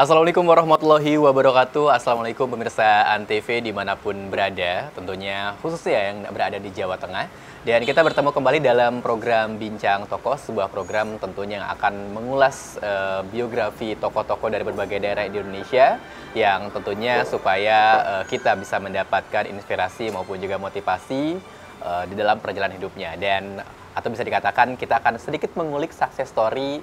Assalamualaikum warahmatullahi wabarakatuh. Assalamualaikum pemirsa Antv dimanapun berada, tentunya khususnya yang berada di Jawa Tengah. Dan kita bertemu kembali dalam program Bincang Tokoh, sebuah program tentunya yang akan mengulas biografi tokoh-tokoh dari berbagai daerah di Indonesia, yang tentunya supaya kita bisa mendapatkan inspirasi maupun juga motivasi di dalam perjalanan hidupnya. Dan atau bisa dikatakan kita akan sedikit mengulik success story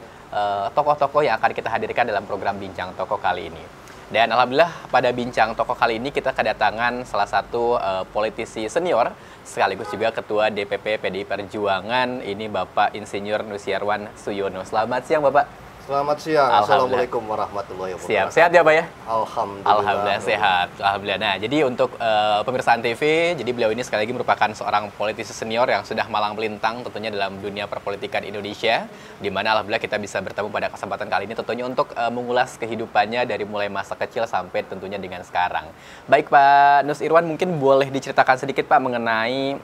tokoh-tokoh yang akan kita hadirkan dalam program Bincang Tokoh kali ini. Dan alhamdulillah pada Bincang Tokoh kali ini kita kedatangan salah satu politisi senior sekaligus juga Ketua DPP PDI Perjuangan, ini Bapak Insinyur Nusyirwan Suyono. Selamat siang Bapak. Selamat siang. Assalamualaikum warahmatullahi wabarakatuh. Siap, sehat ya Pak ya? Alhamdulillah. Alhamdulillah sehat. Alhamdulillah. Nah, jadi untuk pemirsa Antv, jadi beliau ini sekali lagi merupakan seorang politisi senior yang sudah malang melintang tentunya dalam dunia perpolitikan Indonesia, di mana alhamdulillah kita bisa bertemu pada kesempatan kali ini tentunya untuk mengulas kehidupannya dari mulai masa kecil sampai tentunya dengan sekarang. Baik Pak Nusyirwan, mungkin boleh diceritakan sedikit Pak mengenai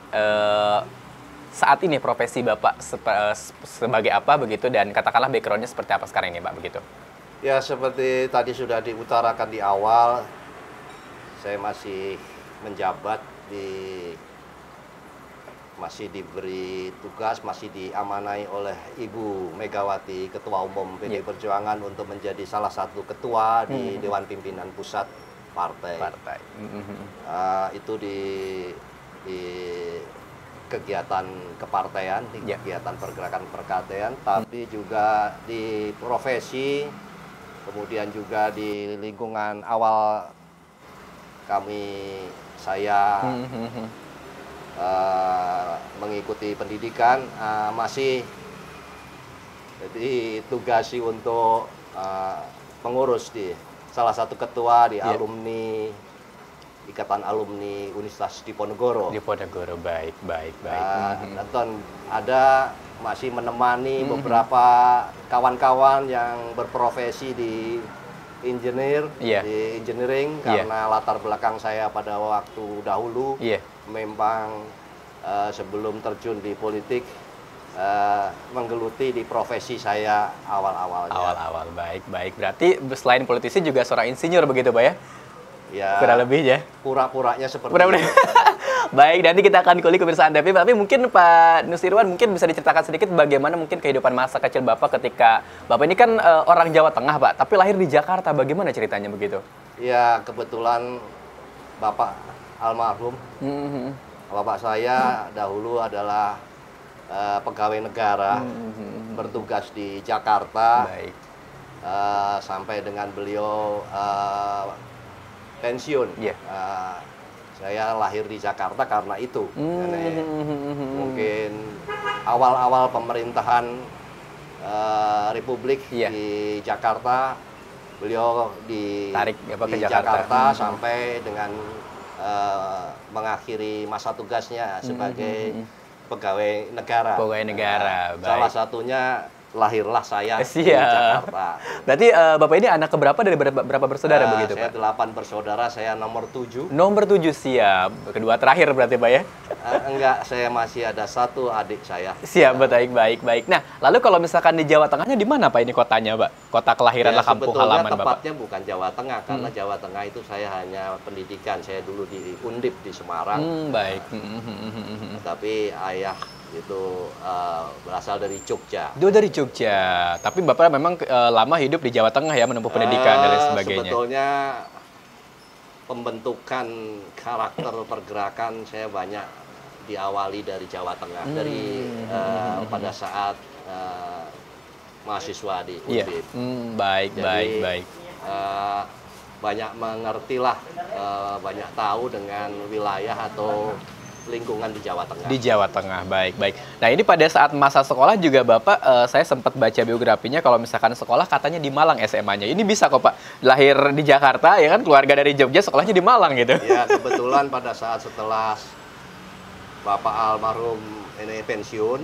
saat ini profesi Bapak sebagai apa begitu, dan katakanlah backgroundnya seperti apa sekarang ini Pak begitu. Ya, seperti tadi sudah diutarakan di awal, saya masih menjabat masih diberi tugas, masih diamanai oleh Ibu Megawati Ketua Umum PDI Perjuangan untuk menjadi salah satu ketua di Dewan Pimpinan Pusat Partai. Itu di kegiatan kepartaian, di kegiatan pergerakan perpartaian, tapi juga di profesi, kemudian juga di lingkungan awal saya mengikuti pendidikan, masih ditugasi untuk mengurus di salah satu ketua di alumni Ikatan Alumni Universitas Diponegoro. Diponegoro, baik. Dan ada masih menemani beberapa kawan-kawan yang berprofesi di engineering, karena latar belakang saya pada waktu dahulu memang sebelum terjun di politik menggeluti di profesi saya awal-awalnya. Awal-awal, baik. Berarti selain politisi juga seorang insinyur begitu Pak ya? Ya, kurang lebih ya. Pura-puranya seperti itu. Baik, nanti kita akan kulik kebiasaan tapi mungkin Pak Nusyirwan mungkin bisa diceritakan sedikit bagaimana mungkin kehidupan masa kecil Bapak ketika Bapak ini kan orang Jawa Tengah Pak, tapi lahir di Jakarta, bagaimana ceritanya begitu? Ya, kebetulan Bapak almarhum, Bapak saya dahulu adalah pegawai negara, bertugas di Jakarta. Baik. Sampai dengan beliau pensiun. Saya lahir di Jakarta karena itu. Mungkin awal-awal pemerintahan Republik di Jakarta, beliau di Jakarta sampai dengan mengakhiri masa tugasnya sebagai pegawai negara. Salah satunya lahirlah saya di Jakarta. Berarti Bapak ini anak keberapa dari berapa bersaudara begitu Pak? Saya 8 bersaudara, saya nomor 7. Nomor 7, siap. Kedua terakhir berarti Pak ya? Enggak, saya masih ada satu adik saya. Siap, baik. Nah, lalu kalau misalkan di Jawa Tengahnya di mana Pak ini kotanya Pak? Kota kelahiran lah, kampung halaman Bapak? Tepatnya bukan Jawa Tengah, karena Jawa Tengah itu saya hanya pendidikan. Saya dulu di Undip di Semarang. Baik. Tapi ayah itu berasal dari Jogja. Dia dari Jogja, tapi Bapak memang lama hidup di Jawa Tengah ya, menempuh pendidikan dan lain sebagainya. Sebetulnya pembentukan karakter pergerakan saya banyak diawali dari Jawa Tengah, dari pada saat mahasiswa di Undip. Baik. Banyak mengertilah, banyak tahu dengan wilayah atau lingkungan di Jawa Tengah. Di Jawa Tengah, baik. Nah, ini pada saat masa sekolah juga Bapak, saya sempat baca biografinya, kalau misalkan sekolah katanya di Malang SMA-nya. Ini bisa kok Pak, lahir di Jakarta, ya kan, keluarga dari Jogja, sekolahnya di Malang gitu. Ya, kebetulan pada saat setelah Bapak almarhum ini pensiun,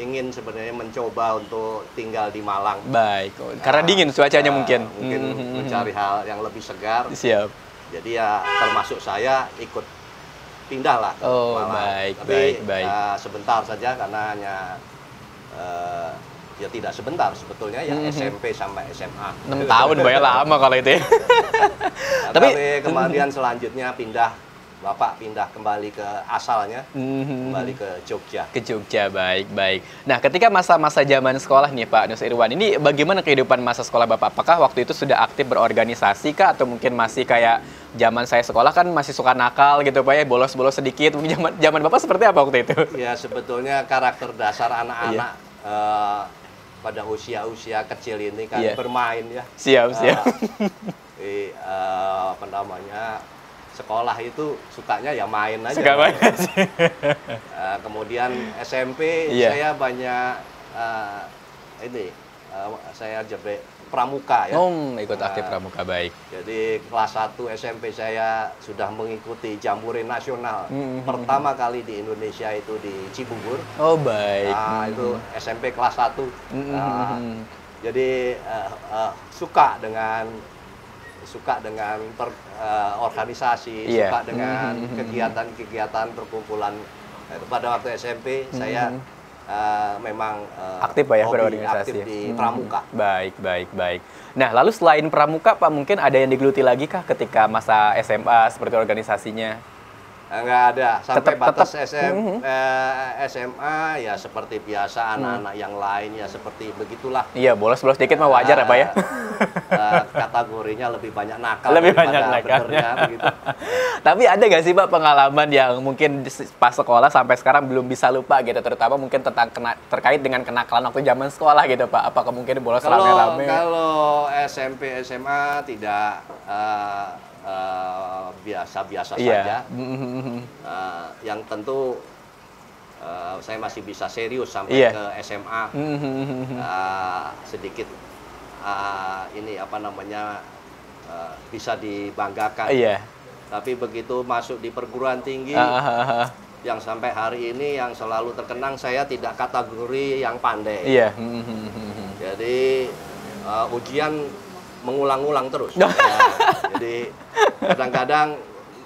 ingin sebenarnya mencoba untuk tinggal di Malang. Baik, karena dingin cuacanya mungkin. Mungkin mencari hal yang lebih segar. Siap. Jadi ya termasuk saya ikut pindahlah ke Malang. Baik, tapi baik. sebentar saja karena hanya ya tidak sebentar sebetulnya ya, SMP sampai SMA. 6 tahun, banyak lama kalau itu ya. Nah, tapi kemudian selanjutnya Bapak pindah kembali ke asalnya, kembali ke Jogja. Ke Jogja, baik. Nah, ketika masa-masa zaman sekolah nih Pak Nus Irwan, ini bagaimana kehidupan masa sekolah Bapak? Apakah waktu itu sudah aktif berorganisasi kah? Atau mungkin masih kayak zaman saya sekolah kan masih suka nakal gitu Pak ya, bolos-bolos sedikit. Mungkin zaman Bapak seperti apa waktu itu? Ya, sebetulnya karakter dasar anak-anak pada usia-usia kecil ini kan bermain ya. Siap. Apa namanya, sekolah itu sukanya ya main aja. Suka main. Kemudian SMP saya banyak saya jadi pramuka ya. Ikut aktif pramuka, baik. Jadi kelas 1 SMP saya sudah mengikuti jambore nasional. Pertama kali di Indonesia itu di Cibubur. Oh, baik. Nah, itu SMP kelas 1. Jadi suka dengan organisasi, suka dengan kegiatan-kegiatan perkumpulan. Pada waktu SMP saya memang aktif Pak ya, berorganisasi. Aktif di pramuka. Baik. Nah, lalu selain pramuka Pak, mungkin ada yang digeluti lagi kah ketika masa SMA seperti organisasinya? Enggak ada, sampai batas SMA ya seperti biasa anak-anak yang lain ya seperti begitulah. Iya, bolos-bolos dikit mah wajar Pak ya. Kategorinya lebih banyak nakal. Lebih banyak nakal. Begitu. Tapi ada nggak sih Pak pengalaman yang mungkin pas sekolah sampai sekarang belum bisa lupa gitu, terutama mungkin terkait dengan kenakalan waktu zaman sekolah gitu Pak? Apakah mungkin bolos rame-rame? Kalau SMP SMA tidak biasa-biasa saja. Yang tentu saya masih bisa serius sampai ke SMA. Sedikit bisa dibanggakan. Tapi begitu masuk di perguruan tinggi, yang sampai hari ini yang selalu terkenang, saya tidak kategori yang pandai. Jadi ujian mengulang-ulang terus. Jadi kadang-kadang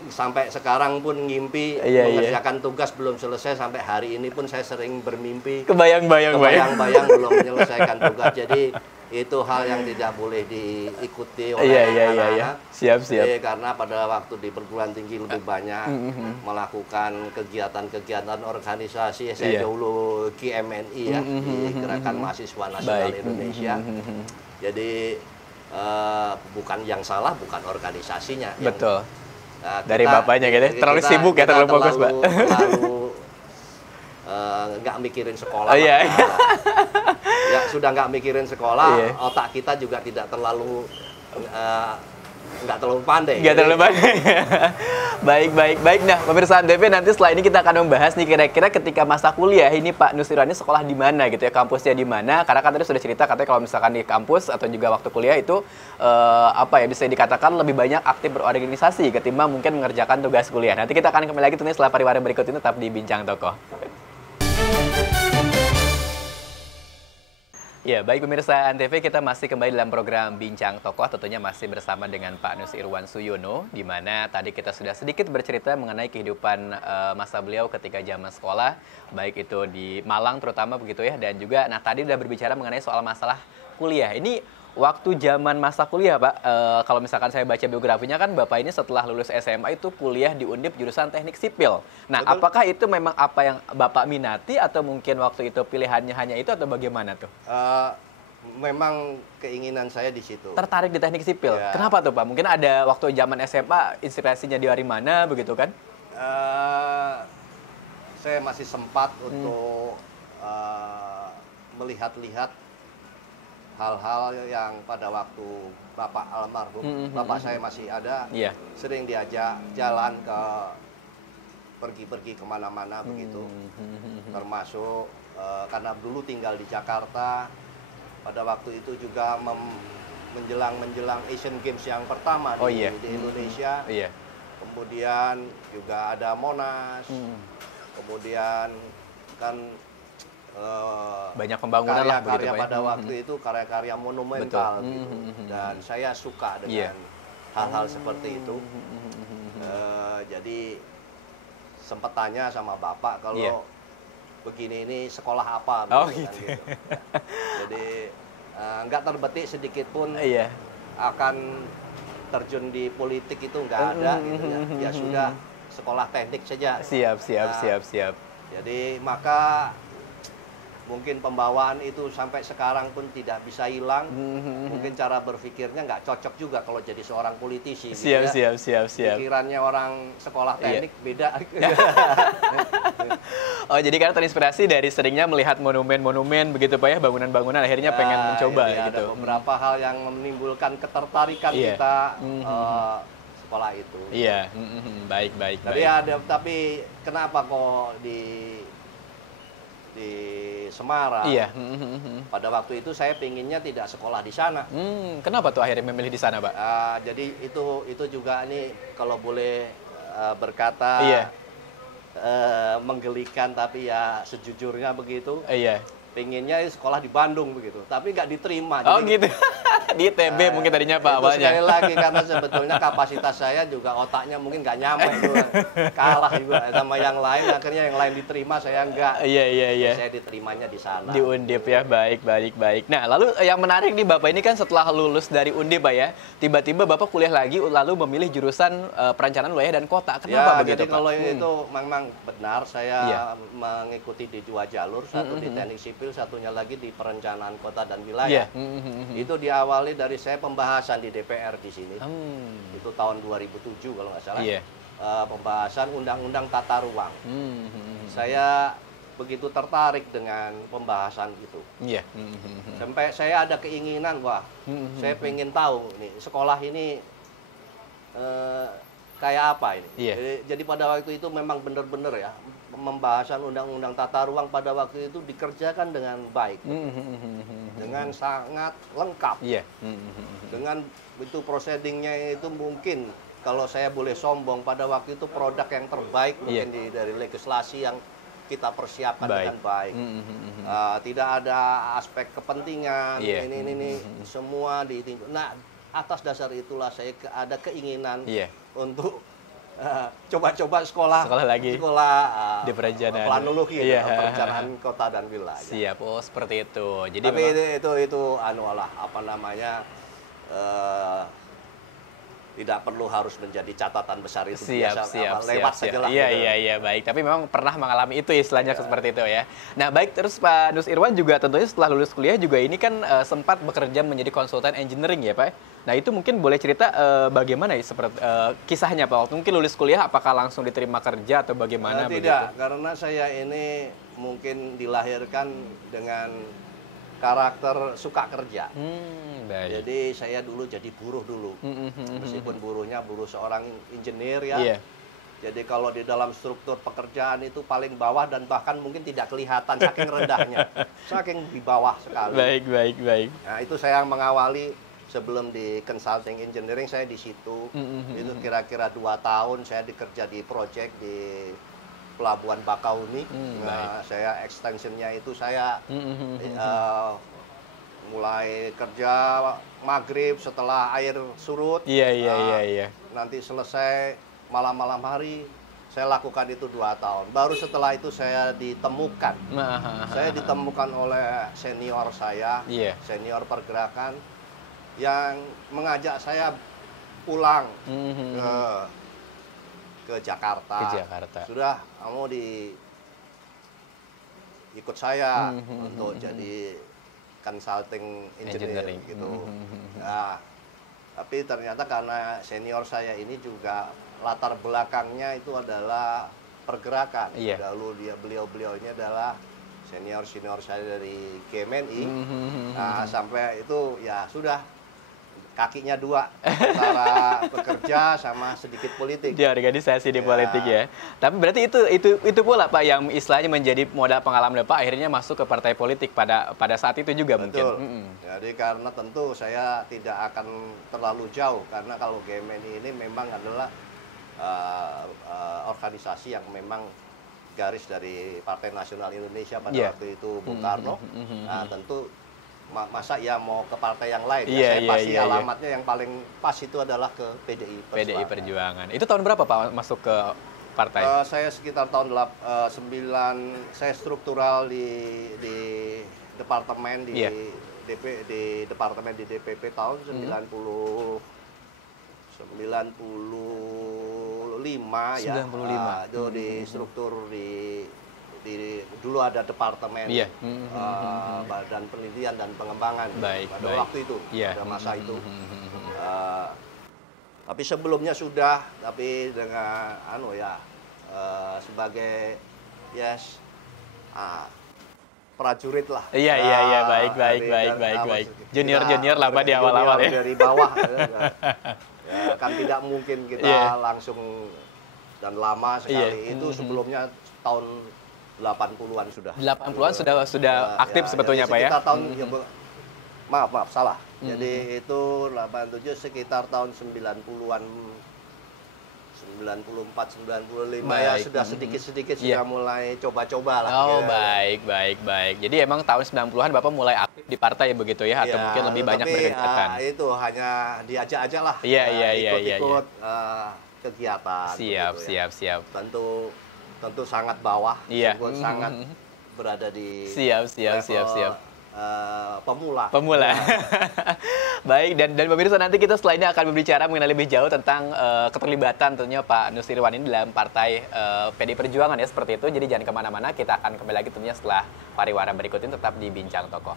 sampai sekarang pun ngimpi mengerjakan tugas belum selesai, sampai hari ini pun saya sering bermimpi kebayang-bayang belum menyelesaikan tugas. Jadi itu hal yang tidak boleh diikuti oleh anak-anak. Siap. Karena pada waktu di perguruan tinggi lebih banyak melakukan kegiatan-kegiatan organisasi. Saya dulu GMNI ya, di Gerakan Mahasiswa Nasional Indonesia. Jadi bukan yang salah, bukan organisasinya. Betul. Dari bapaknya gitu, terlalu sibuk ya, terlalu fokus Pak. Nggak mikirin sekolah. Ya sudah nggak mikirin sekolah, otak kita juga tidak terlalu nggak terlalu pandai. Baik. Nah, pemirsa Antv, nanti setelah ini kita akan membahas nih kira-kira ketika masa kuliah ini Pak Nus Irwan ini sekolah di mana gitu ya, kampusnya di mana? Karena kan tadi sudah cerita katanya kalau misalkan di kampus atau juga waktu kuliah itu bisa dikatakan lebih banyak aktif berorganisasi ketimbang mungkin mengerjakan tugas kuliah. Nanti kita akan kembali lagi tentunya setelah pariwara berikut ini, tetap di Bincang Tokoh. Ya, baik pemirsa Antv, kita masih kembali dalam program Bincang Tokoh, tentunya masih bersama dengan Pak Nus Irwan Suyono, di mana tadi kita sudah sedikit bercerita mengenai kehidupan masa beliau ketika zaman sekolah, baik itu di Malang terutama begitu ya, dan juga, nah tadi sudah berbicara mengenai soal masalah kuliah. Ini waktu zaman masa kuliah Pak, kalau misalkan saya baca biografinya kan Bapak ini setelah lulus SMA itu kuliah di Undip jurusan Teknik Sipil. Nah, betul. Apakah itu memang apa yang Bapak minati atau mungkin waktu itu pilihannya hanya itu atau bagaimana tuh? Memang keinginan saya di situ. Tertarik di Teknik Sipil. Ya. Kenapa tuh Pak? Mungkin ada waktu zaman SMA inspirasinya dari mana begitu kan? Saya masih sempat untuk melihat-lihat hal-hal yang pada waktu Bapak almarhum, Bapak saya masih ada, sering diajak jalan pergi-pergi kemana-mana begitu, termasuk karena dulu tinggal di Jakarta, pada waktu itu juga menjelang Asian Games yang pertama di Indonesia, kemudian juga ada Monas, kemudian kan banyak pembangunan lah begitu karya pada waktu itu, karya-karya monumental gitu. Dan saya suka dengan hal-hal seperti itu. Jadi sempat tanya sama Bapak kalau begini ini sekolah apa Oh, gitu kan, gitu. gitu. Jadi nggak terbetik sedikit pun Iya. akan terjun di politik itu nggak ada gitu ya. Ya sudah sekolah teknik saja. Siap. Nah, jadi maka mungkin pembawaan itu sampai sekarang pun tidak bisa hilang. Mungkin cara berpikirnya nggak cocok juga kalau jadi seorang politisi. Gitu ya. Siap. Pikirannya orang sekolah teknik beda. Oh, jadi karena terinspirasi dari seringnya melihat monumen-monumen begitu Pak ya, bangunan-bangunan akhirnya pengen mencoba jadi gitu. Ada beberapa hal yang menimbulkan ketertarikan Iya. kita sekolah itu. Iya, baik. Tapi kenapa kok di Semarang? Iya. Pada waktu itu saya pinginnya tidak sekolah di sana. Kenapa tuh akhirnya memilih di sana, Pak? Jadi itu juga nih kalau boleh berkata Iya. menggelikan, tapi ya sejujurnya begitu. Iya. Pengennya sekolah di Bandung begitu, tapi nggak diterima. Oh, Jadi, gitu. Di ITB mungkin tadinya Pak itu awalnya. sekali lagi karena sebetulnya kapasitas saya juga otaknya mungkin nggak nyampe juga. Kalah juga sama yang lain, akhirnya yang lain diterima, saya nggak. Iya. Saya diterimanya di sana. Di Undip ya, baik. Nah, lalu yang menarik nih Bapak ini kan setelah lulus dari Undip Pak ya, tiba-tiba Bapak kuliah lagi lalu memilih jurusan perencanaan wilayah dan kota. Kenapa begitu jadi Pak? kalau itu memang benar, saya Iya. mengikuti di dua jalur, satu di teknik sipil, satunya lagi di perencanaan kota dan Iya. wilayah. Itu diawali dari saya pembahasan di DPR di sini. Itu tahun 2007 kalau nggak salah. Iya. Pembahasan Undang-Undang Tata Ruang. Saya begitu tertarik dengan pembahasan itu. Iya. Sampai saya ada keinginan, saya pengen tahu nih sekolah ini kayak apa ini. Iya. Jadi pada waktu itu memang benar-benar ya, pembahasan Undang-Undang Tata Ruang pada waktu itu dikerjakan dengan baik, dengan sangat lengkap. Iya. Dengan itu prosedingnya itu mungkin kalau saya boleh sombong, pada waktu itu produk yang terbaik mungkin dari legislasi yang kita persiapkan dengan baik. Tidak ada aspek kepentingan, ini semua ditinjau. Nah, atas dasar itulah saya ada keinginan untuk coba-coba sekolah lagi di perencanaan planologi, Iya. perencanaan kota dan wilayah. Siap. Oh, seperti itu. Jadi Tapi memang itu apa namanya, tidak perlu harus menjadi catatan besar itu, biasa lewat saja lah. Iya, baik. Tapi memang pernah mengalami itu istilahnya seperti itu ya. Nah, baik, terus Pak Nus Irwan juga tentunya setelah lulus kuliah juga ini kan sempat bekerja menjadi konsultan engineering ya, Pak. Nah, itu mungkin boleh cerita bagaimana ya seperti kisahnya Pak? Waktu mungkin lulus kuliah apakah langsung diterima kerja atau bagaimana Tidak, begitu? karena saya ini mungkin dilahirkan dengan karakter suka kerja. Baik. Jadi saya dulu jadi buruh dulu. Meskipun buruhnya buruh seorang engineer ya. Iya. Jadi kalau di dalam struktur pekerjaan itu paling bawah dan bahkan mungkin tidak kelihatan saking rendahnya. Saking di bawah sekali. Baik. Nah, itu saya mengawali sebelum di consulting engineering, saya di situ. Itu kira-kira 2 tahun saya dikerja di project di Pelabuhan Bakauni. Nah, saya extensionnya itu saya mulai kerja maghrib setelah air surut. Iya. Nanti selesai malam-malam hari, saya lakukan itu 2 tahun. Baru setelah itu saya ditemukan. Saya ditemukan oleh senior saya, senior pergerakan, yang mengajak saya pulang ke Jakarta. Sudah, kamu ikut saya untuk jadi consulting engineer gitu. Nah, tapi ternyata karena senior saya ini juga latar belakangnya itu adalah pergerakan. Lalu beliau ini adalah senior saya dari KMNI. Nah, sampai itu ya sudah, kakinya 2 antara bekerja sama sedikit politik. Di organisasi di politik ya. Tapi berarti itu pula Pak yang istilahnya menjadi modal pengalaman Bapak akhirnya masuk ke partai politik pada saat itu juga. Betul. Mungkin. Jadi karena tentu saya tidak akan terlalu jauh, karena kalau GMNI ini memang adalah organisasi yang memang garis dari Partai Nasional Indonesia pada waktu itu Bung Karno. Nah, tentu masa ya mau ke partai yang lain. Saya pasti alamatnya yang paling pas itu adalah ke PDI Perjuangan. Itu tahun berapa Pak masuk ke partai? Saya sekitar tahun 9, saya struktural di departemen di departemen di DPP tahun 95 ya. 95. Itu di struktur di dulu ada departemen Badan Penelitian dan Pengembangan pada waktu itu, pada masa itu. Tapi sebelumnya sudah, tapi dengan sebagai prajurit lah. Iya, baik. Junior lah Pak di awal-awal ya. Dari bawah. Ya, kan tidak mungkin kita langsung dan lama sekali. Itu sebelumnya tahun 80-an sudah. 80-an sudah aktif sebetulnya Pak ya. Sekitar tahun maaf salah. Jadi itu 87 sekitar tahun 90-an, 94, 95 ya, sudah sedikit-sedikit sudah mulai coba-coba lah. Oh, baik. Jadi emang tahun 90-an Bapak mulai aktif di partai begitu ya, atau mungkin lebih banyak berkegiatan? Itu hanya diajak aja lah. Ikut-ikut kegiatan. Siap. Tentu sangat bawah, sangat berada di Siap. Pemula. Baik, dan pemirsa, nanti kita setelah ini akan berbicara mengenai lebih jauh tentang keterlibatan tentunya Pak Nusirwan ini dalam partai PDI Perjuangan ya, seperti itu. Jadi jangan kemana-mana, kita akan kembali lagi tentunya setelah pariwara berikut ini, tetap di Bincang Tokoh.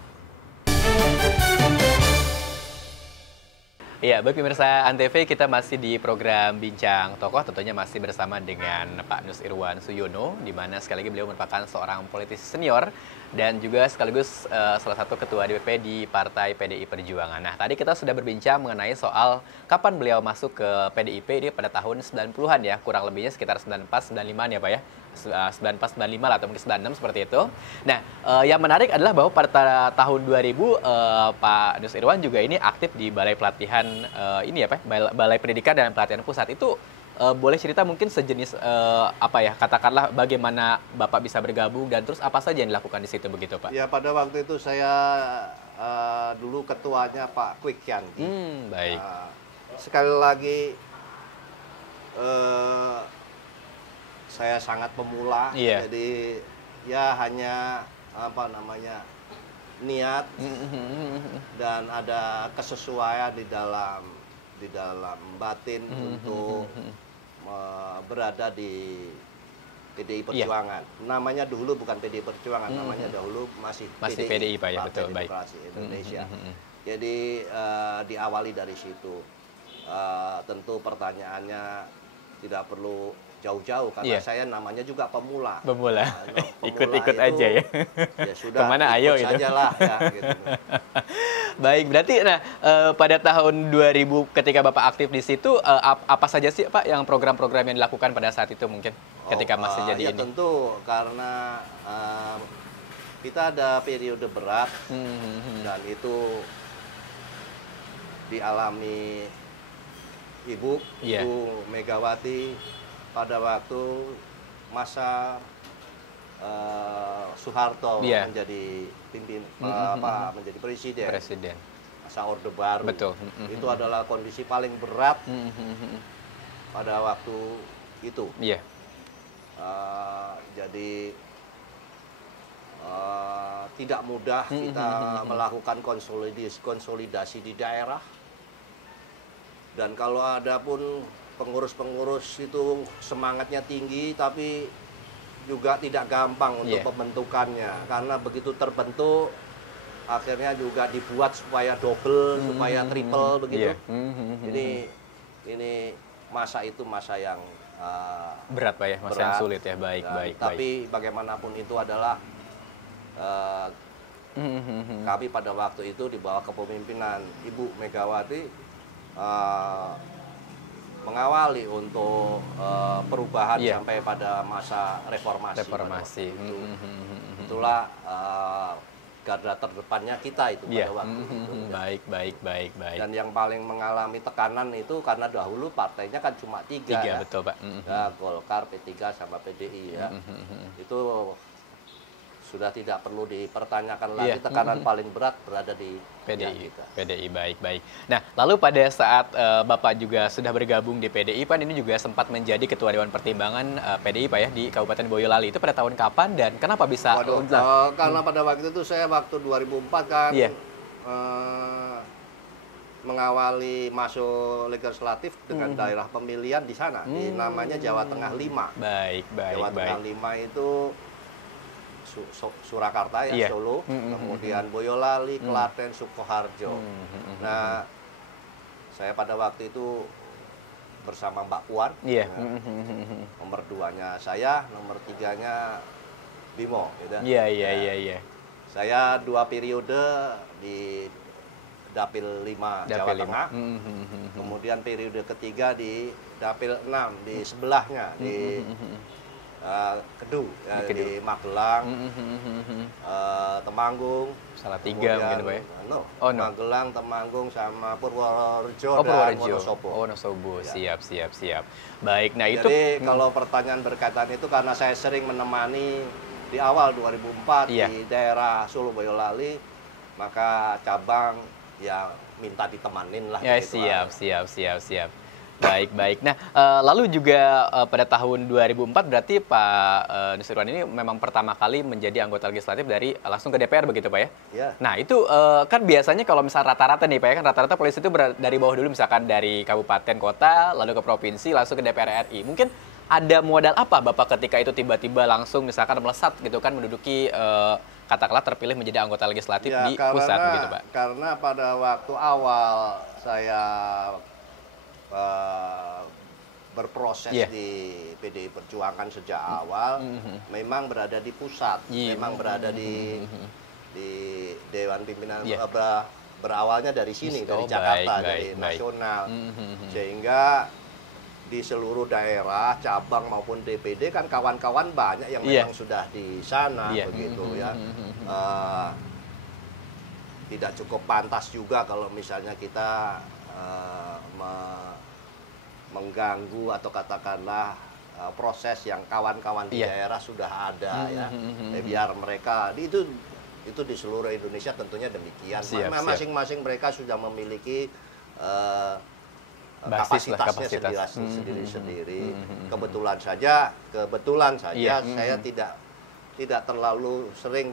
Ya, baik pemirsa Antv, kita masih di program Bincang Tokoh, tentunya masih bersama dengan Pak Nusirwan Suyono, di mana sekali lagi beliau merupakan seorang politisi senior dan juga sekaligus salah satu ketua DPP di Partai PDI Perjuangan. Nah, tadi kita sudah berbincang mengenai soal kapan beliau masuk ke PDIP ini pada tahun 90-an ya, kurang lebihnya sekitar 94-95 ya Pak ya. 94-95 lah, atau mungkin 96 seperti itu. Nah, yang menarik adalah bahwa pada tahun 2000 Pak Nusirwan juga ini aktif di Balai Pelatihan ini ya Pak, Balai Pendidikan dan Pelatihan Pusat. Itu boleh cerita mungkin sejenis katakanlah bagaimana Bapak bisa bergabung dan terus apa saja yang dilakukan di situ begitu Pak? Ya, pada waktu itu saya dulu ketuanya Pak Kwik Yanti. Baik. Sekali lagi saya sangat pemula, jadi ya hanya niat dan ada kesesuaian di dalam batin untuk berada di PDI Perjuangan. Namanya dulu bukan PDI Perjuangan, namanya dahulu masih PDI Pak ya, betul, baik. Demokrasi Indonesia. Jadi diawali dari situ. Tentu pertanyaannya tidak perlu jauh-jauh karena saya namanya juga pemula. Ikut-ikut aja ya. Ya sudah, kemana ayo gitu. Sajalah ya gitu. Baik, berarti pada tahun 2000 ketika Bapak aktif di situ apa saja sih Pak yang program-program yang dilakukan pada saat itu mungkin ketika masih jadi ini? Tentu karena kita ada periode berat dan itu dialami Ibu Megawati pada waktu masa Soeharto menjadi menjadi presiden, masa Orde Baru. Betul. Itu adalah kondisi paling berat pada waktu itu. Jadi tidak mudah kita melakukan konsolidasi di daerah, dan kalau ada pun pengurus-pengurus itu semangatnya tinggi, tapi juga tidak gampang untuk pembentukannya, karena begitu terbentuk akhirnya juga dibuat supaya double, supaya triple begitu. Ini masa yang berat Pak ya, masa yang sulit ya. Baik. Tapi bagaimanapun itu adalah kami pada waktu itu di bawah kepemimpinan Ibu Megawati mengawali untuk perubahan sampai pada masa reformasi. Itulah garda terdepannya kita itu pada waktu itu. Baik. Dan yang paling mengalami tekanan itu karena dahulu partainya kan cuma tiga ya. Betul Pak. Ya, Golkar, P3 sama PDI ya. Itu sudah tidak perlu dipertanyakan lagi, tekanan paling berat berada di PDI. kita. PDI, baik. Nah, lalu pada saat Bapak juga sudah bergabung di PDI, Pak, ini juga sempat menjadi Ketua Dewan Pertimbangan PDI, Pak, ya, di Kabupaten Boyolali. Itu pada tahun kapan dan kenapa bisa? Waduh, karena pada waktu itu saya waktu 2004 kan mengawali masuk legislatif dengan daerah pemilihan di sana, di namanya Jawa Tengah 5. Baik. Jawa Tengah 5 itu Surakarta ya, Solo, kemudian Boyolali, Klaten, Sukoharjo. Nah, saya pada waktu itu bersama Mbak Puan. Nomor 2-nya saya, nomor 3-nya Bimo. Gitu. Iya. Saya 2 periode di Dapil 5 Jawa Tengah. Kemudian periode ketiga di Dapil 6 di sebelahnya di Kedu, di Magelang, Temanggung, Salatiga mungkin, Pak, ya? Magelang, Temanggung, sama Purworejo, dan Wonosobo. Wonosobo, siap. Baik, nah itu. Jadi kalau pertanyaan berkaitan itu karena saya sering menemani di awal 2004 di daerah Solo Boyolali, maka cabang ya minta ditemanin lah. Ya, siap. Baik. Nah, lalu juga pada tahun 2004 berarti Pak Nusirwan ini memang pertama kali menjadi anggota legislatif dari langsung ke DPR begitu, Pak, ya? Iya. Nah, itu kan biasanya kalau misal rata-rata nih, Pak, ya, kan rata-rata polisi itu dari bawah dulu, misalkan dari kabupaten, kota, lalu ke provinsi, langsung ke DPR RI. Mungkin ada modal apa Bapak ketika itu tiba-tiba langsung misalkan melesat gitu kan menduduki katakanlah terpilih menjadi anggota legislatif di pusat begitu, Pak? Karena pada waktu awal saya berproses di PDI Perjuangan sejak awal, memang berada di pusat, memang berada di Dewan Pimpinan, berawalnya dari sini, dari Jakarta, dari nasional, sehingga di seluruh daerah, cabang maupun DPD kan kawan-kawan banyak yang memang sudah di sana, begitu ya. Tidak cukup pantas juga kalau misalnya kita mengganggu atau katakanlah proses yang kawan-kawan di daerah sudah ada ya. Biar mereka itu di seluruh Indonesia tentunya demikian. Masing-masing mereka sudah memiliki kapasitasnya sendiri-sendiri. Kebetulan saja saya tidak terlalu sering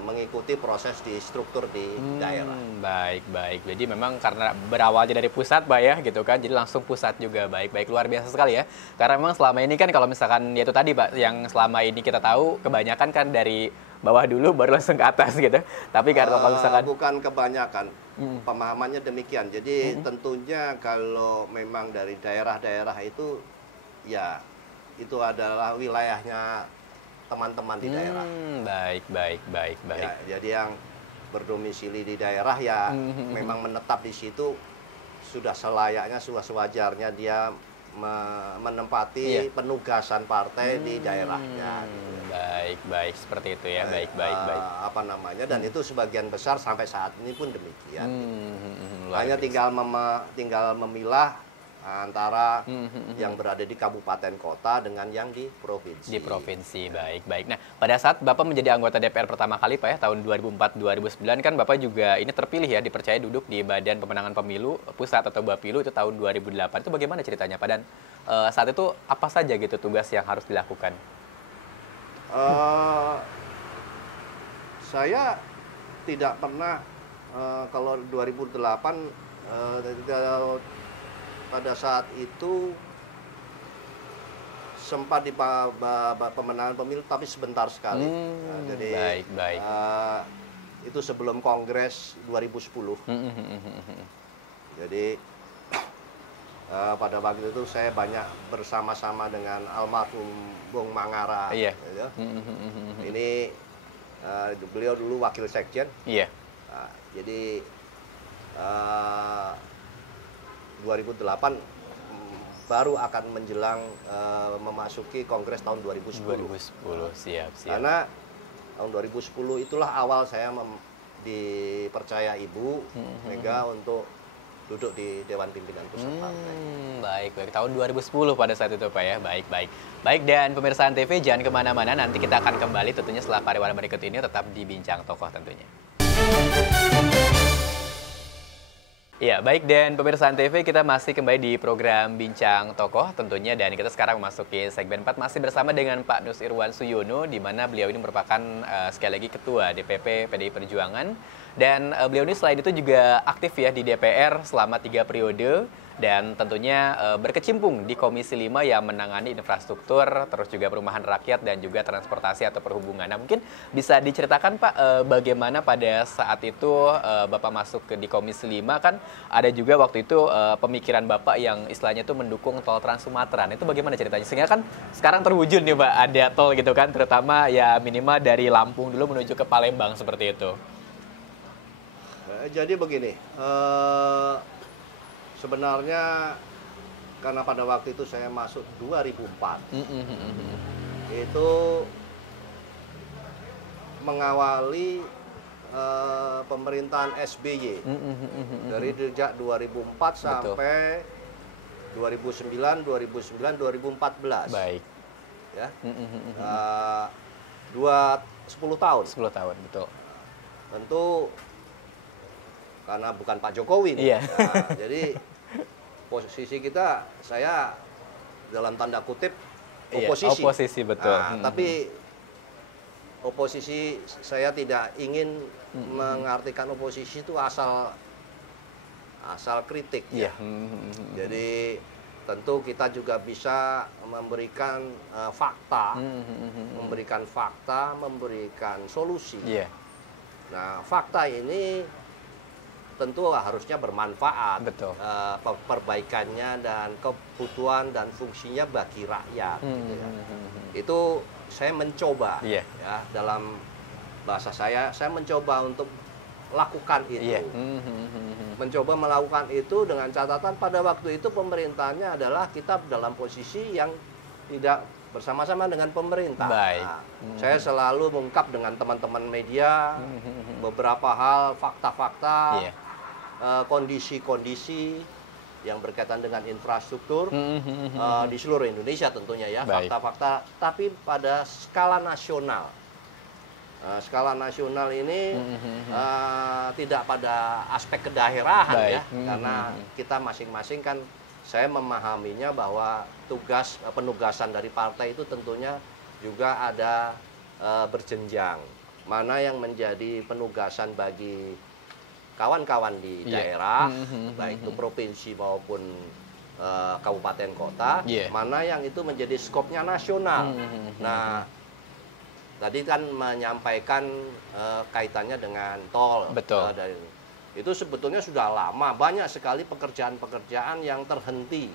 mengikuti proses di struktur di daerah. Baik. Jadi memang karena berawalnya dari pusat, Pak, ya, gitu kan. Jadi langsung pusat juga. Baik. Luar biasa sekali ya. Karena memang selama ini kan kalau misalkan ya itu tadi, Pak, yang selama ini kita tahu kebanyakan kan dari bawah dulu baru langsung ke atas gitu. Tapi kalau misalkan bukan kebanyakan, pemahamannya demikian. Jadi tentunya kalau memang dari daerah-daerah itu ya itu adalah wilayahnya teman-teman di daerah. Baik. Ya, jadi yang berdomisili di daerah ya memang menetap di situ sudah selayaknya, sudah sewajarnya dia menempati penugasan partai di daerahnya. Gitu. Baik, seperti itu ya. Baik. Dan itu sebagian besar sampai saat ini pun demikian. Hanya tinggal memilah antara yang berada di kabupaten kota dengan yang di provinsi. Di provinsi, baik. Nah, pada saat Bapak menjadi anggota DPR pertama kali, Pak, ya, tahun 2004-2009 kan Bapak juga ini terpilih ya, dipercaya duduk di Badan Pemenangan Pemilu Pusat atau Bapilu itu tahun 2008. Itu bagaimana ceritanya, Pak? Dan saat itu apa saja gitu tugas yang harus dilakukan? Saya tidak pernah kalau 2008 pada saat itu sempat di pemenangan pemilu tapi sebentar sekali. Jadi baik. Itu sebelum Kongres 2010. Jadi pada waktu itu saya banyak bersama-sama dengan almarhum Bung Mangara. Gitu. Ini beliau dulu wakil sekjen. Jadi 2008 baru akan menjelang memasuki Kongres tahun 2010. Siap. Karena tahun 2010 itulah awal saya dipercaya Ibu Mega untuk duduk di Dewan Pimpinan Pusat Partai. Baik, baik. Tahun 2010 pada saat itu Pak ya. Baik, baik. Baik, dan pemirsa Antv jangan kemana-mana. Nanti kita akan kembali tentunya setelah pariwara berikut ini tetap di Bincang Tokoh tentunya. Ya, baik, dan pemirsa Antv kita masih kembali di program Bincang Tokoh tentunya, dan kita sekarang memasuki segmen 4 masih bersama dengan Pak Nusirwan Suyono, di mana beliau ini merupakan sekali lagi Ketua DPP PDI Perjuangan, dan beliau ini selain itu juga aktif ya di DPR selama 3 periode, dan tentunya berkecimpung di Komisi 5 yang menangani infrastruktur, terus juga perumahan rakyat dan juga transportasi atau perhubungan. Nah, mungkin bisa diceritakan Pak bagaimana pada saat itu Bapak masuk di Komisi 5, kan ada juga waktu itu pemikiran Bapak yang istilahnya itu mendukung tol Trans Sumatera. Nah, itu bagaimana ceritanya? Sehingga kan sekarang terwujud nih Pak, ada tol gitu kan, terutama ya minimal dari Lampung dulu menuju ke Palembang seperti itu. Jadi begini, sebenarnya karena pada waktu itu saya masuk 2004, itu mengawali pemerintahan SBY dari sejak 2004 sampai 2009, 2014. Baik. Ya, 10 tahun. 10 tahun, betul. Tentu karena bukan Pak Jokowi nih. Iya. Nah, jadi posisi kita, saya dalam tanda kutip oposisi. Iya, oposisi, betul. Nah, tapi oposisi saya tidak ingin mengartikan oposisi itu asal kritik ya. Jadi tentu kita juga bisa memberikan fakta, memberikan solusi. Iya. Nah, fakta ini tentu harusnya bermanfaat, betul. Perbaikannya dan kebutuhan dan fungsinya bagi rakyat. Gitu ya. Itu saya mencoba, ya, dalam bahasa saya mencoba untuk lakukan itu. Mencoba melakukan itu dengan catatan pada waktu itu pemerintahannya adalah kita dalam posisi yang tidak bersama-sama dengan pemerintah. Baik. Nah, saya selalu mengungkap dengan teman-teman media beberapa hal, fakta-fakta, kondisi-kondisi yang berkaitan dengan infrastruktur di seluruh Indonesia tentunya ya, fakta-fakta, tapi pada skala nasional. Skala nasional ini tidak pada aspek kedaerahan ya, karena kita masing-masing kan, saya memahaminya bahwa penugasan dari partai itu tentunya juga ada berjenjang. Mana yang menjadi penugasan bagi kawan-kawan di daerah, baik itu provinsi maupun kabupaten kota, mana yang itu menjadi skopnya nasional. Nah, tadi kan menyampaikan kaitannya dengan tol. Betul. Itu sebetulnya sudah lama, banyak sekali pekerjaan-pekerjaan yang terhenti.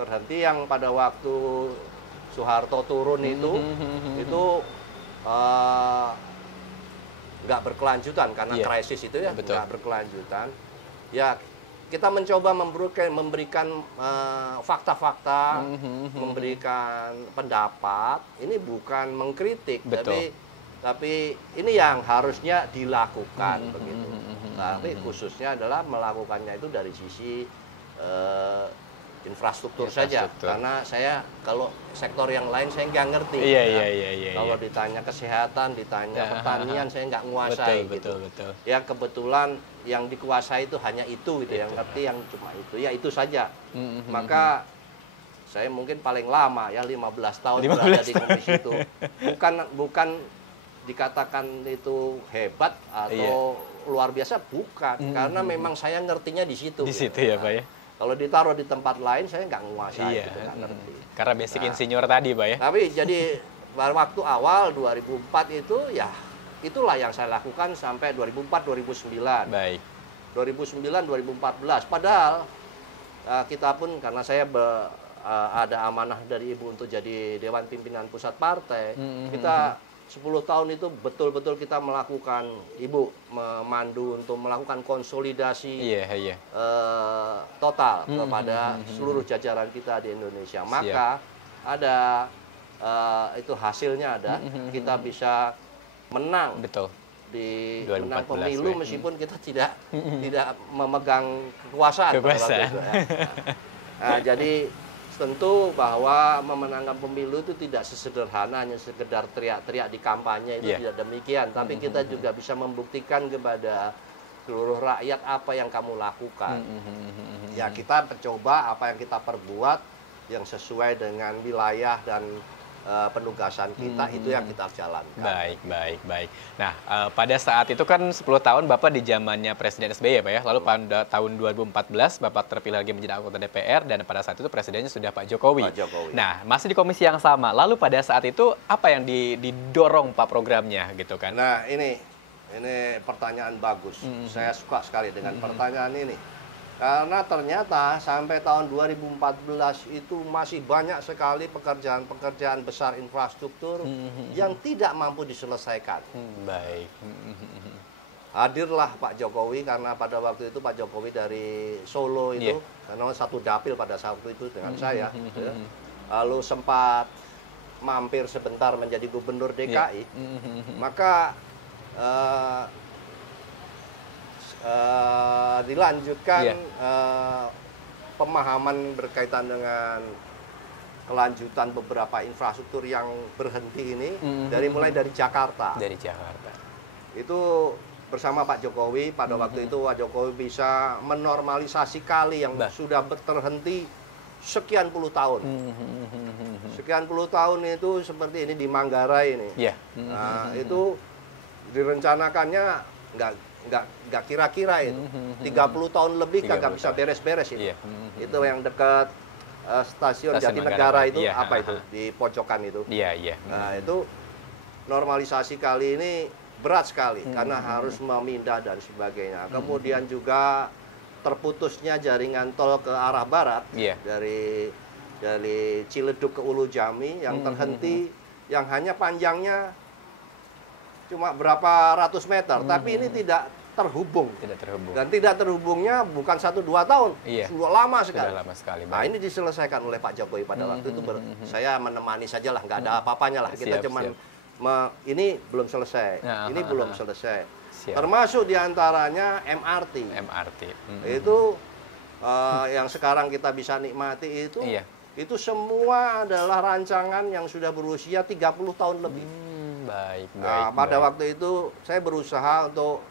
Terhenti yang pada waktu Soeharto turun itu nggak berkelanjutan karena krisis itu ya, nggak berkelanjutan. Ya, kita mencoba memberikan fakta-fakta, memberikan pendapat. Ini bukan mengkritik, tapi ini yang harusnya dilakukan begitu. Tapi khususnya adalah melakukannya itu dari sisi infrastruktur saja, karena saya kalau sektor yang lain saya nggak ngerti. Kalau ditanya kesehatan, ditanya pertanian, saya nggak menguasai gitu. Ya kebetulan yang dikuasai itu hanya itu gitu, yang ngerti yang cuma itu. Ya itu saja. Maka saya mungkin paling lama ya 15 tahun berada di komisi itu. Bukan dikatakan itu hebat atau luar biasa, bukan. Karena memang saya ngertinya di situ. Di situ ya Pak ya. Kalau ditaruh di tempat lain saya nggak menguasai, gitu, nggak ngerti. Karena basic insinyur tadi Pak ya. Tapi jadi waktu awal 2004 itu ya itulah yang saya lakukan sampai 2004-2009. Baik. 2009-2014. Padahal kita pun karena saya ada amanah dari Ibu untuk jadi Dewan Pimpinan Pusat Partai, kita 10 tahun itu betul-betul kita melakukan, Ibu memandu untuk melakukan konsolidasi total kepada seluruh jajaran kita di Indonesia. Maka ada itu hasilnya ada, kita bisa menang di 2014, menang pemilu ya. meskipun kita tidak memegang kekuasaan pada waktu itu. Ya. Nah, jadi tentu bahwa memenangkan pemilu itu tidak sesederhana hanya sekedar teriak-teriak di kampanye, itu tidak demikian. Tapi kita juga bisa membuktikan kepada seluruh rakyat apa yang kamu lakukan. Ya, kita mencoba apa yang kita perbuat yang sesuai dengan wilayah dan penugasan kita, itu yang kita jalankan. Baik. Nah, pada saat itu kan 10 tahun Bapak di zamannya Presiden SBY ya Pak ya. Lalu pada tahun 2014 Bapak terpilih lagi menjadi anggota DPR dan pada saat itu presidennya sudah Pak Jokowi. Nah, masih di komisi yang sama. Lalu pada saat itu apa yang didorong Pak programnya gitu kan? Nah, ini pertanyaan bagus. Saya suka sekali dengan pertanyaan ini. Karena ternyata sampai tahun 2014 itu masih banyak sekali pekerjaan-pekerjaan besar infrastruktur yang tidak mampu diselesaikan. Baik. Hadirlah Pak Jokowi, karena pada waktu itu Pak Jokowi dari Solo itu, karena satu dapil pada saat itu dengan saya. Ya. Lalu sempat mampir sebentar menjadi gubernur DKI. Maka dilanjutkan pemahaman berkaitan dengan kelanjutan beberapa infrastruktur yang berhenti ini mulai dari Jakarta. Dari Jakarta. Itu bersama Pak Jokowi pada waktu itu Pak Jokowi bisa menormalisasi kali yang sudah terhenti sekian puluh tahun. Sekian puluh tahun itu seperti ini di Manggarai ini. Nah, itu direncanakannya nggak kira-kira itu 30 tahun lebih kagak bisa beres-beres itu. Itu yang dekat stasiun Jatinegara itu apa itu di pojokan itu. Nah, itu normalisasi kali ini berat sekali karena harus memindah dan sebagainya. Kemudian juga terputusnya jaringan tol ke arah barat dari Ciledug ke Ulu Jami yang terhenti, yang hanya panjangnya cuma berapa ratus meter, tapi ini tidak terhubung. Dan tidak terhubungnya bukan 1-2 tahun, sudah lama sekali. Nah, ini diselesaikan oleh Pak Jokowi pada waktu itu. Saya menemani sajalah, nggak ada apa-apanya lah. Kita cuman ini belum selesai, ini belum selesai. Termasuk diantaranya MRT. Itu yang sekarang kita bisa nikmati itu semua adalah rancangan yang sudah berusia 30 tahun lebih. Pada waktu itu saya berusaha untuk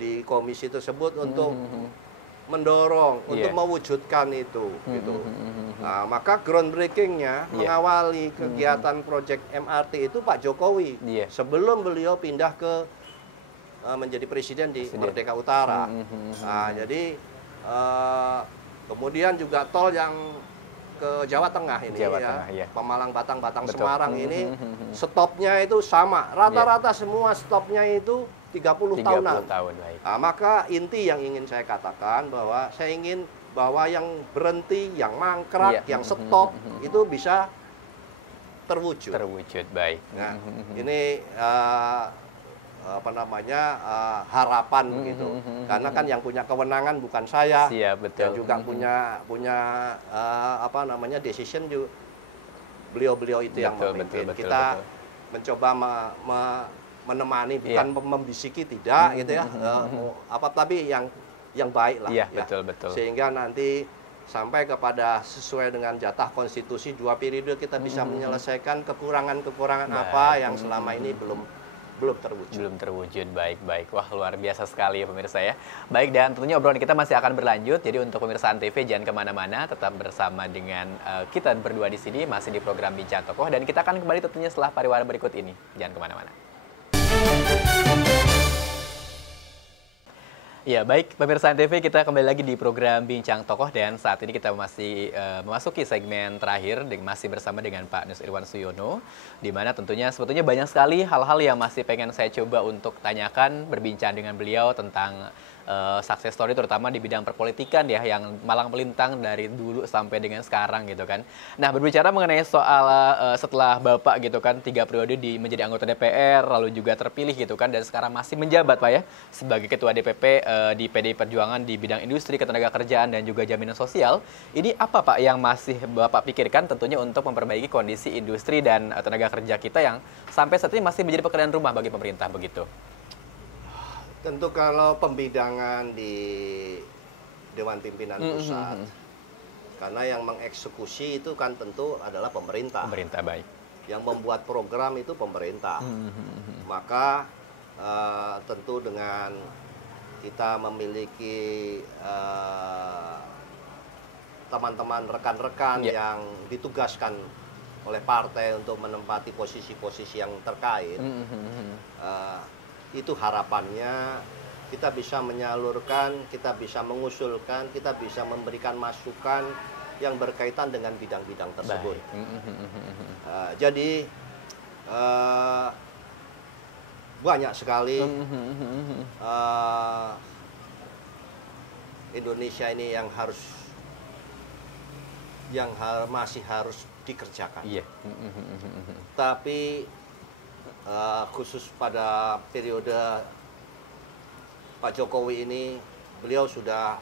di komisi tersebut untuk mendorong, untuk mewujudkan itu. Gitu. Nah, maka groundbreakingnya mengawali kegiatan proyek MRT itu Pak Jokowi sebelum beliau pindah ke menjadi presiden di Merdeka Utara. Nah, jadi kemudian juga tol yang ke Jawa Tengah ini Pemalang, Batang, Semarang ini stopnya itu sama. Rata-rata semua stopnya itu 30 tahunan. Nah, maka inti yang ingin saya katakan bahwa saya ingin bahwa yang berhenti, yang mangkrak, yang stop itu bisa terwujud. Baik. Nah, ini harapan begitu. Karena kan yang punya kewenangan bukan saya. Dan juga punya decision juga beliau-beliau itu yang memimpin. Kita mencoba menemani, bukan membisiki, tidak gitu ya. Tapi yang baik lah. Sehingga nanti sampai kepada sesuai dengan jatah konstitusi 2 periode kita bisa menyelesaikan kekurangan-kekurangan apa yang selama ini belum terwujud. Baik. Wah, luar biasa sekali ya pemirsa ya. Baik, dan tentunya obrolan kita masih akan berlanjut. Jadi untuk pemirsa Antv jangan kemana-mana, tetap bersama dengan kita berdua di sini masih di program Bincang Tokoh, dan kita akan kembali tentunya setelah pariwara berikut ini. Jangan kemana-mana. Ya, baik pemirsa Antv, kita kembali lagi di program Bincang Tokoh, dan saat ini kita masih memasuki segmen terakhir masih bersama dengan Pak Nus Irwan Suyono, di mana tentunya sebetulnya banyak sekali hal-hal yang masih pengen saya coba untuk tanyakan, berbincang dengan beliau tentang success story terutama di bidang perpolitikan ya yang malang melintang dari dulu sampai dengan sekarang gitu kan. Nah, berbicara mengenai soal setelah Bapak gitu kan 3 periode menjadi anggota DPR lalu juga terpilih gitu kan dan sekarang masih menjabat Pak ya sebagai ketua DPP di PDI Perjuangan di bidang industri, ketenagakerjaan dan juga jaminan sosial. Ini apa Pak yang masih Bapak pikirkan tentunya untuk memperbaiki kondisi industri dan tenaga kerja kita yang sampai saat ini masih menjadi pekerjaan rumah bagi pemerintah begitu? Tentu kalau pembidangan di Dewan Pimpinan Pusat, karena yang mengeksekusi itu kan tentu adalah pemerintah. Pemerintah, baik. Yang membuat program itu pemerintah. Maka tentu dengan kita memiliki teman-teman rekan-rekan yang ditugaskan oleh partai untuk menempati posisi-posisi yang terkait, itu harapannya kita bisa menyalurkan, kita bisa mengusulkan, kita bisa memberikan masukan yang berkaitan dengan bidang-bidang tersebut. Jadi banyak sekali Indonesia ini yang masih harus dikerjakan. Tapi khusus pada periode Pak Jokowi ini, beliau sudah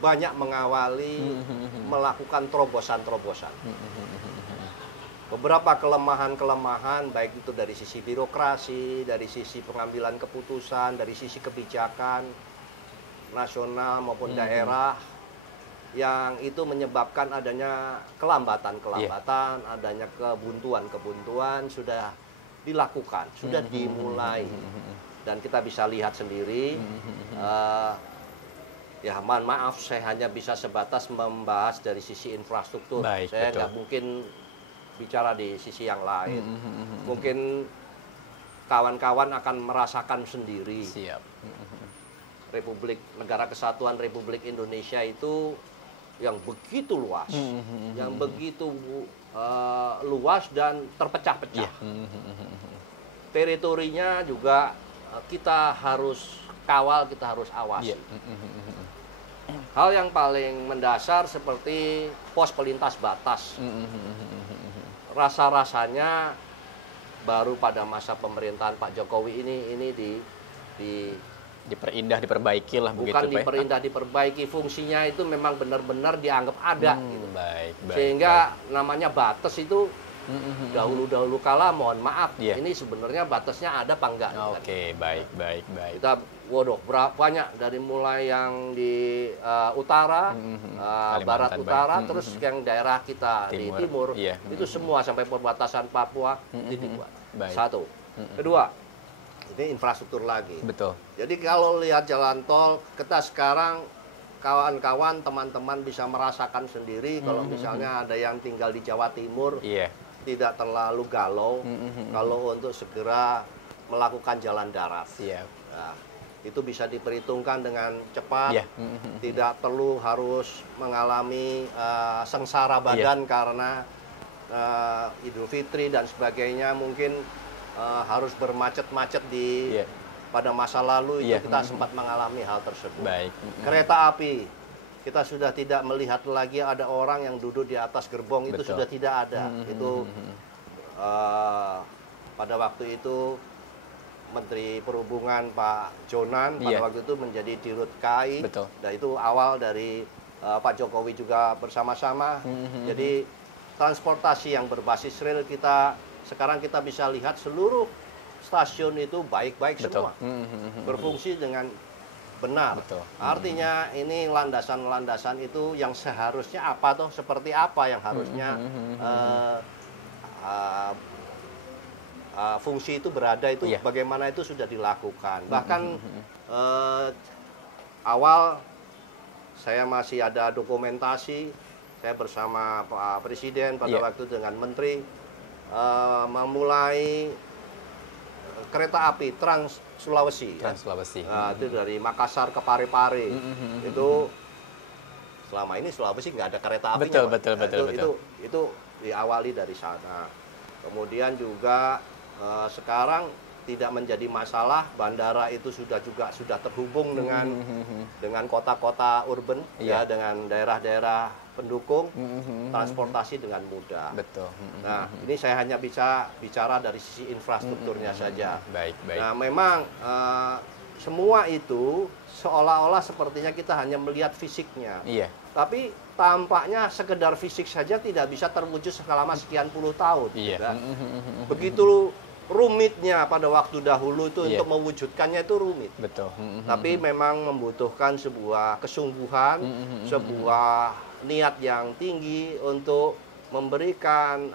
banyak mengawali melakukan terobosan-terobosan. Beberapa kelemahan-kelemahan, baik itu dari sisi birokrasi, dari sisi pengambilan keputusan, dari sisi kebijakan nasional maupun daerah, yang itu menyebabkan adanya kelambatan-kelambatan, adanya kebuntuan-kebuntuan sudah dilakukan, sudah dimulai. Dan kita bisa lihat sendiri, ya mohon maaf saya hanya bisa sebatas membahas dari sisi infrastruktur. Saya nggak mungkin bicara di sisi yang lain. Mungkin kawan-kawan akan merasakan sendiri. Negara Kesatuan Republik Indonesia itu yang begitu luas, yang begitu luas dan terpecah-pecah. Teritorinya juga kita harus kawal, kita harus awasi. Hal yang paling mendasar seperti pos pelintas batas. Rasa-rasanya baru pada masa pemerintahan Pak Jokowi ini diperindah, diperbaiki lah begitu Pak. Bukan diperindah, diperbaiki, fungsinya itu memang benar-benar dianggap ada gitu. Baik, sehingga namanya batas itu dahulu kala, mohon maaf, ini sebenarnya batasnya ada apa enggak? Baik. Kita banyak dari mulai yang di utara, barat utara, terus yang daerah kita di timur, itu semua sampai perbatasan Papua dibuat. Satu. Kedua, ini infrastruktur lagi. Betul. Jadi kalau lihat jalan tol, kita sekarang kawan-kawan, teman-teman bisa merasakan sendiri kalau misalnya ada yang tinggal di Jawa Timur, tidak terlalu galau kalau untuk segera melakukan jalan darat. Nah, itu bisa diperhitungkan dengan cepat, tidak perlu harus mengalami sengsara badan karena Idul Fitri dan sebagainya, mungkin harus bermacet-macet pada masa lalu itu kita sempat mengalami hal tersebut. Kereta api, kita sudah tidak melihat lagi ada orang yang duduk di atas gerbong, itu sudah tidak ada. Itu pada waktu itu Menteri Perhubungan Pak Jonan pada waktu itu menjadi Dirut KAI. Dan itu awal dari Pak Jokowi juga bersama-sama. Jadi transportasi yang berbasis rel sekarang kita bisa lihat seluruh stasiun itu baik-baik semua, berfungsi dengan benar. Artinya ini landasan-landasan itu yang seharusnya seperti apa yang harusnya fungsi itu berada itu bagaimana itu sudah dilakukan. Bahkan awal saya masih ada dokumentasi, saya bersama Pak Presiden pada waktu dengan Menteri memulai kereta api Trans Sulawesi. Nah, itu dari Makassar ke Parepare. Itu selama ini Sulawesi nggak ada kereta apinya. Betul. Itu diawali dari sana. Kemudian juga sekarang tidak menjadi masalah. Bandara itu sudah terhubung dengan kota-kota urban, ya, dengan daerah-daerah pendukung, transportasi dengan mudah. Betul. Nah, ini saya hanya bisa bicara dari sisi infrastrukturnya saja. Baik, baik. Nah, memang semua itu seolah-olah sepertinya kita hanya melihat fisiknya. Iya. Tapi tampaknya sekedar fisik saja tidak bisa terwujud selama sekian puluh tahun. Iya. Juga. Begitu rumitnya pada waktu dahulu itu Iya. untuk mewujudkannya itu rumit. Betul. Tapi memang membutuhkan sebuah kesungguhan, sebuah niat yang tinggi untuk memberikan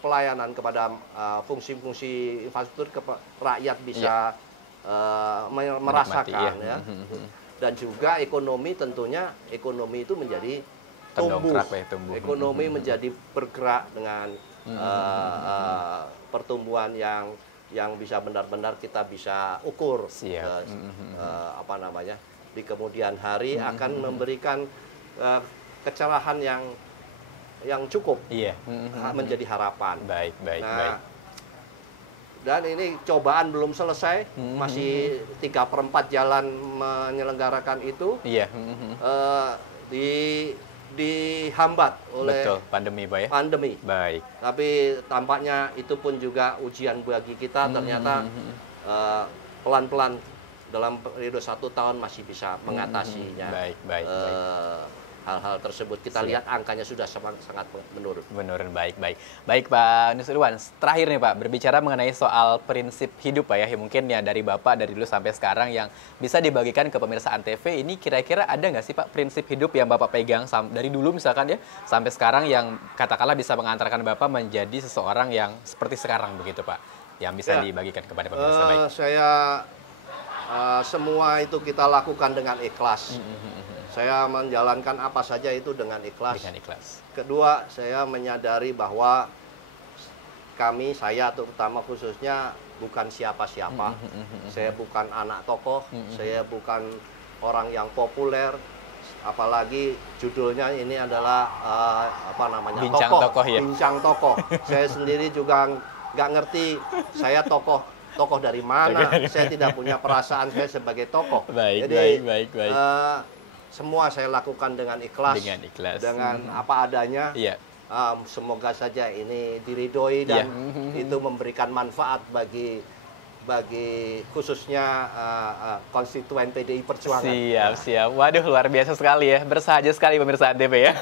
pelayanan kepada fungsi-fungsi infrastruktur ke rakyat bisa merasakan, ya. Dan juga ekonomi, tentunya ekonomi itu menjadi tumbuh, tumbuh. ekonomi menjadi bergerak dengan pertumbuhan yang bisa benar-benar kita bisa ukur. Siap. Apa namanya, di kemudian hari akan memberikan kecerahan yang cukup. Iya. Menjadi harapan. Baik, baik, Nah, baik. dan ini cobaan belum selesai, masih 3/4 jalan menyelenggarakan itu. Iya. Dihambat oleh Betul, pandemi, Pak ya. pandemi. Baik. Tapi tampaknya itu pun juga ujian bagi kita. Ternyata pelan-pelan dalam periode 1 tahun masih bisa mengatasinya. Baik, baik, baik. Hal-hal tersebut kita lihat angkanya sudah sangat menurun. Menurun, baik, baik. Baik, Pak Nusirwan, terakhir nih Pak, berbicara mengenai soal prinsip hidup Pak ya, mungkin ya dari Bapak, dari dulu sampai sekarang yang bisa dibagikan ke pemirsa Antv, ini kira-kira ada nggak sih Pak prinsip hidup yang Bapak pegang dari dulu misalkan ya, sampai sekarang yang katakanlah bisa mengantarkan Bapak menjadi seseorang yang seperti sekarang begitu Pak, yang bisa dibagikan kepada pemirsa baik? Semua itu kita lakukan dengan ikhlas. Saya menjalankan apa saja itu dengan ikhlas. Dengan ikhlas. Kedua, saya menyadari bahwa saya terutama khususnya bukan siapa-siapa. Saya bukan anak tokoh, saya bukan orang yang populer. Apalagi judulnya ini adalah Bincang Tokoh ya. Bincang tokoh. Saya sendiri juga nggak ngerti saya tokoh dari mana. Saya tidak punya perasaan saya sebagai tokoh. Baik, jadi baik. semua saya lakukan dengan ikhlas, dengan apa adanya. Iya. Semoga saja ini diridhoi dan itu memberikan manfaat bagi khususnya konstituen PDI Perjuangan. Siap. Waduh, luar biasa sekali ya. Bersahaja sekali pemirsa Antv ya.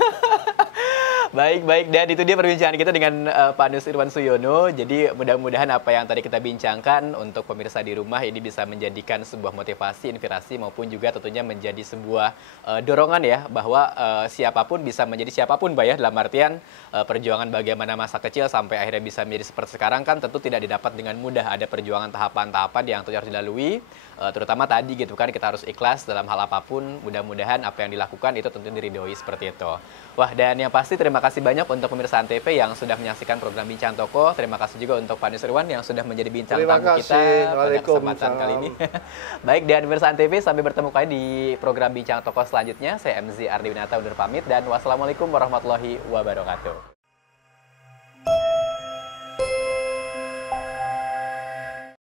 Baik. Dan itu dia perbincangan kita dengan Pak Nusirwan Suyono. Jadi mudah-mudahan apa yang tadi kita bincangkan untuk pemirsa di rumah ini bisa menjadikan sebuah motivasi, inspirasi maupun juga tentunya menjadi sebuah dorongan ya bahwa siapapun bisa menjadi siapapun Pak ya. Dalam artian perjuangan bagaimana masa kecil sampai akhirnya bisa menjadi seperti sekarang kan tentu tidak didapat dengan mudah. Ada perjuangan tahapan-tahapan yang tentu harus dilalui. Terutama tadi gitu kan kita harus ikhlas dalam hal apapun. Mudah-mudahan apa yang dilakukan itu tentu diridhoi seperti itu. Wah, dan yang pasti terima kasih banyak untuk pemirsa Antv yang sudah menyaksikan program Bincang Tokoh. Terima kasih juga untuk Pak Nusirwan yang sudah menjadi bintang tamu kita pada kesempatan kali ini. Baik, dan pemirsa Antv, sampai bertemu kembali di program Bincang Tokoh selanjutnya. Saya MZ Ardi Winata undur pamit dan wassalamualaikum warahmatullahi wabarakatuh.